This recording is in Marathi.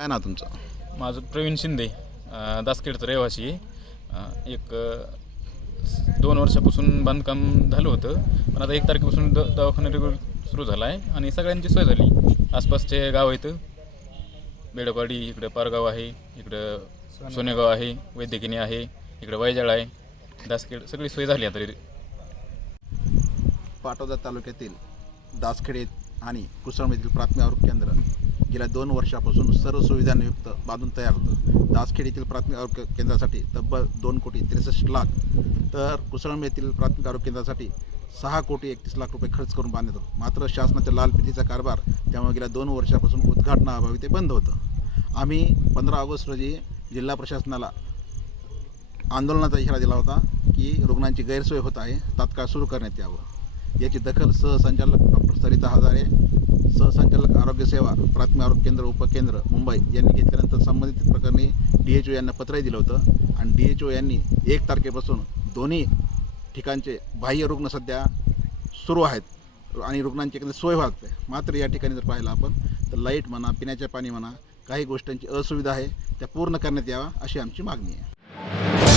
काय ना तुमचं? माझं प्रवीण शिंदे दासखेडचं रहिवासी आहे. एक अं, दोन वर्षापासून बांधकाम झालं होतं पण आता एक तारखेपासून द दवाखाना रेग्युलर सुरू झाला आहे आणि सगळ्यांची सोय झाली. आसपासचे गाव आहेत बेडपाडी इकडं पारगाव आहे इकडं सोनेगाव आहे वैद्यकिनी आहे इकडं वैजाळ आहे दासखेड सगळी सोय झाली आता. रे- पाटोदा तालुक्यातील दासखेडे आणि कुसळम येथील प्राथमिक आरोग्य केंद्र. गेल्या दोन वर्षापासून सर्व सुविधांयुक्त बांधून तयार होतं. दासखेड येथील प्राथमिक आरोग्य केंद्रासाठी तब्बल दोन कोटी त्रेसष्ट लाख तर कुसळम येथील प्राथमिक आरोग्य केंद्रासाठी सहा कोटी एकतीस लाख रुपये खर्च करून बांधण्यात होतं मात्र शासनाच्या लालफितीचा कारभार त्यामुळे गेल्या दोन वर्षापासून उद्घाटनाअभावी ते बंद होतं. आम्ही पंधरा ऑगस्ट रोजी जिल्हा प्रशासनाला आंदोलनाचा इशारा दिला होता की रुग्णांची गैरसोय होत आहे तात्काळ सुरू करण्यात यावं. याची दखल सहसंचालक डॉक्टर सरिता आरोग्य सेवा प्राथमिक आरोग्य केंद्र उपकेंद्र मुंबई यांनी घेतल्यानंतर संबंधित प्रकरणी डी एच ओ यांना पत्रही दिलं होतं. आणि डी एच ओ यांनी एक तारखेपासून दोन्ही ठिकाणचे बाह्य रुग्ण सध्या सुरू आहेत आणि रुग्णांची एखादी सोय होत मात्र या ठिकाणी जर पाहिलं आपण तर लाइट म्हणा पिण्याचे पाणी म्हणा काही गोष्टींची असुविधा आहे त्या पूर्ण करण्यात यावा अशी आमची मागणी आहे.